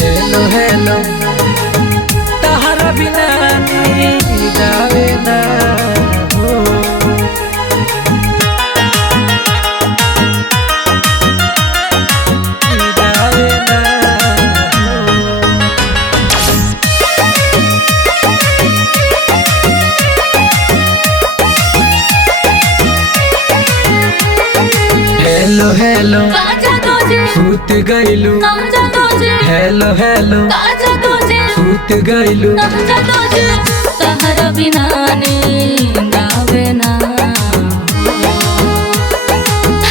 Hello hello तहरा बिना नींद आवे ना हो। नींद आवे ना हो। हेलो हेलो सूत गइलू। हेलो हेलो सूत गइलू। तहरा बिना नींद आवे ना।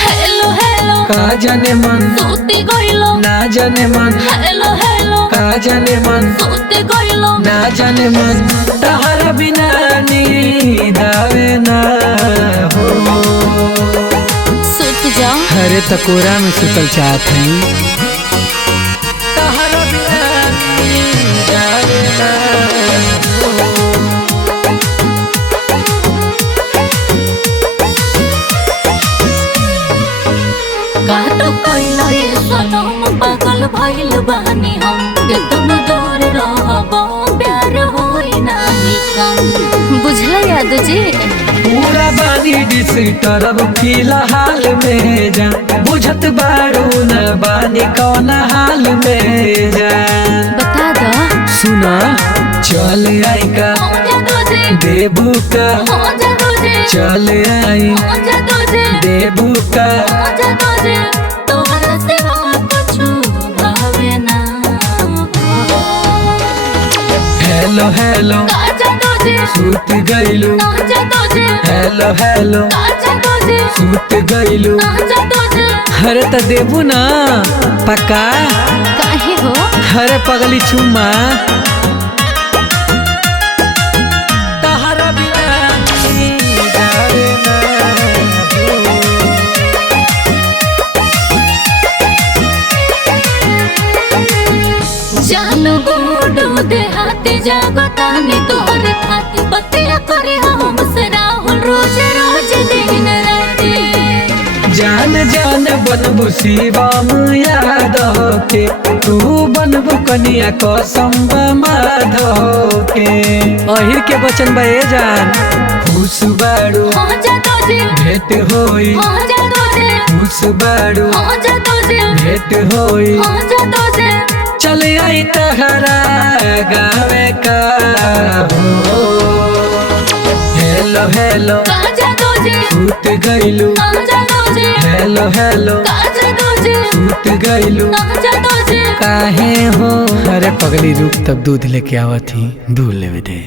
हेलो हेलो का जाने मन सूत गइलो ना जाने मन। हेलो हेलो का जाने मन सूत गइलो ना जाने मन तहरा बिना नींद आवे ना हो। सूत जा हरे तकोरा में सुतल चाहत हई। तहरा बिना नींद आवे ना हो। का तो कइला रे सनम पागल भइल बानी हम। के तुम दूर रहबो प्यार होई नाही कम। बुझला याद जी पूरा बानी डिस्टर्ब फिलहाल में जा। बुझत बारू न बानी कौन हाल में जा। बता दो सुना चल आई का हो जा तुझे देबू का। हो जा तुझे चल आई हो जा तुझे देबू का। हो जा तुझे तोहरा सिवा कुछु भावे ना। हेलो हेलो का जा तुझे सूत गइलू। ना जा तुझे हेलो हेलो का जा तुझे सूत गइलू। ना जा तुझे। हरे त देबू ना पक्का। काहे हो हरे पगली चुम्मा तहरा बिना नींद आवे ना हो। जानो गुडू देहाती जागतानी तोहरे खाती। बतिया करे हमसे राहुल रोज रोज दिन राती। जान जान बनबू शिवम यादव के। तू बनबू कनिया कसम माधव के। अहिर के बचन बे जान खुश बाड़ू हो जा तुझे भेंट होई। हो जा तुझे खुश बाड़ू हो जा तुझे भेंट होई। हो जा तुझे। चल आई तहरा गावे का हो। हेलो हेलो का जा तुझे सूत गइलू। ना जा तुझे हेलो हेलो का जा तुझे सूत गइलू। ना जा तुझे। काहे हो। अरे पगली रूप तब दूध लेके आवत ही दूध लेवे दे।